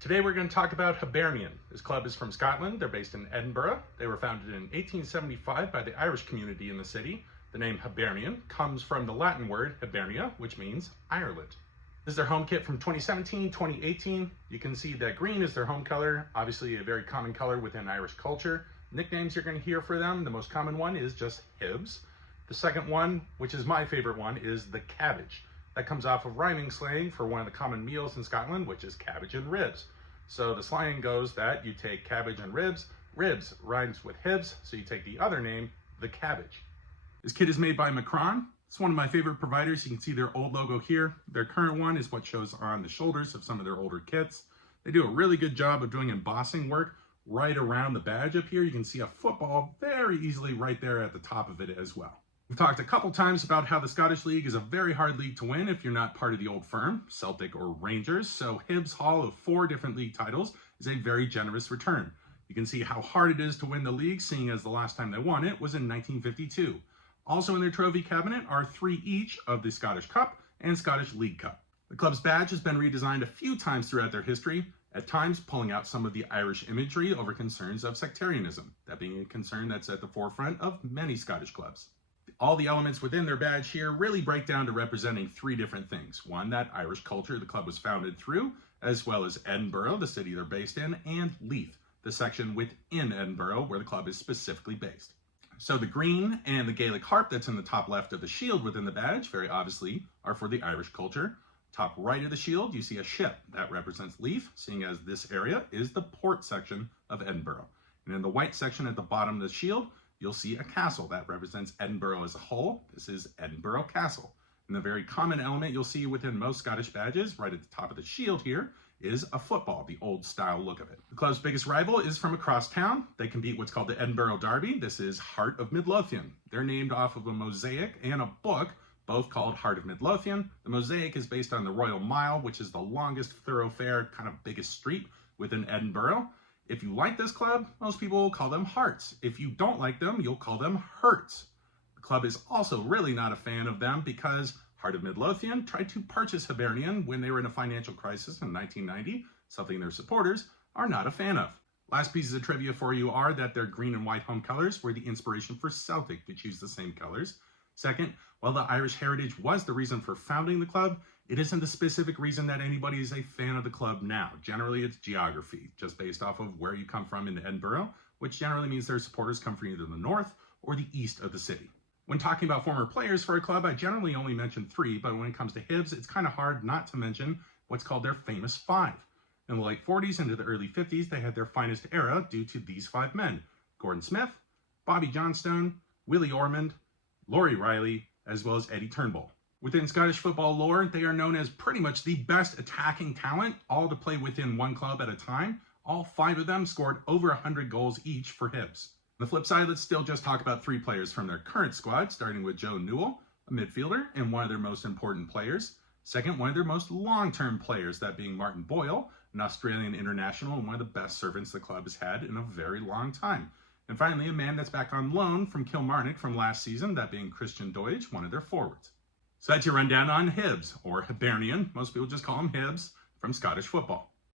Today we're going to talk about Hibernian. This club is from Scotland. They're based in Edinburgh. They were founded in 1875 by the Irish community in the city. The name Hibernian comes from the Latin word Hibernia, which means Ireland. This is their home kit from 2017-2018. You can see that green is their home color, obviously a very common color within Irish culture. Nicknames you're going to hear for them, the most common one is just Hibs. The second one, which is my favorite one, is the cabbage. That comes off of rhyming slang for one of the common meals in Scotland, which is cabbage and ribs. So the slang goes that you take cabbage and ribs. Ribs rhymes with Hibs, so you take the other name, the cabbage. This kit is made by Macron. It's one of my favorite providers. You can see their old logo here. Their current one is what shows on the shoulders of some of their older kits. They do a really good job of doing embossing work right around the badge up here. You can see a football very easily right there at the top of it as well. We've talked a couple times about how the Scottish League is a very hard league to win if you're not part of the old firm, Celtic or Rangers. So Hibs' haul of 4 different league titles is a very generous return. You can see how hard it is to win the league, seeing as the last time they won it was in 1952. Also in their trophy cabinet are 3 each of the Scottish Cup and Scottish League Cup. The club's badge has been redesigned a few times throughout their history, at times pulling out some of the Irish imagery over concerns of sectarianism, that being a concern that's at the forefront of many Scottish clubs. All the elements within their badge here really break down to representing 3 different things. One, that Irish culture the club was founded through, as well as Edinburgh, the city they're based in, and Leith, the section within Edinburgh where the club is specifically based. So the green and the Gaelic harp that's in the top left of the shield within the badge, very obviously, are for the Irish culture. Top right of the shield, you see a ship that represents Leith, seeing as this area is the port section of Edinburgh. And in the white section at the bottom of the shield, you'll see a castle that represents Edinburgh as a whole. This is Edinburgh Castle. And the very common element you'll see within most Scottish badges, right at the top of the shield here, is a football, the old style look of it. The club's biggest rival is from across town. They compete what's called the Edinburgh Derby. This is Heart of Midlothian. They're named off of a mosaic and a book, both called Heart of Midlothian. The mosaic is based on the Royal Mile, which is the longest thoroughfare, kind of biggest street within Edinburgh. If you like this club, most people will call them Hearts. If you don't like them, you'll call them Hurts. The club is also really not a fan of them because Heart of Midlothian tried to purchase Hibernian when they were in a financial crisis in 1990, something their supporters are not a fan of. Last pieces of trivia for you are that their green and white home colors were the inspiration for Celtic to choose the same colors. Second, while the Irish heritage was the reason for founding the club, it isn't the specific reason that anybody is a fan of the club now. Generally, it's geography, just based off of where you come from in Edinburgh, which generally means their supporters come from either the north or the east of the city. When talking about former players for a club, I generally only mention 3, but when it comes to Hibs, it's kind of hard not to mention what's called their famous 5. In the late 40s into the early 50s, they had their finest era due to these 5 men: Gordon Smith, Bobby Johnstone, Willie Ormond, Laurie Riley, as well as Eddie Turnbull. Within Scottish football lore, they are known as pretty much the best attacking talent, all to play within one club at a time. All 5 of them scored over 100 goals each for Hibs. On the flip side, let's still just talk about 3 players from their current squad, starting with Joe Newell, a midfielder and one of their most important players. Second, one of their most long-term players, that being Martin Boyle, an Australian international and one of the best servants the club has had in a very long time. And finally, a man that's back on loan from Kilmarnock from last season, that being Christian Deutsch, one of their forwards. So that's your rundown on Hibs, or Hibernian. Most people just call them Hibs, from Scottish football.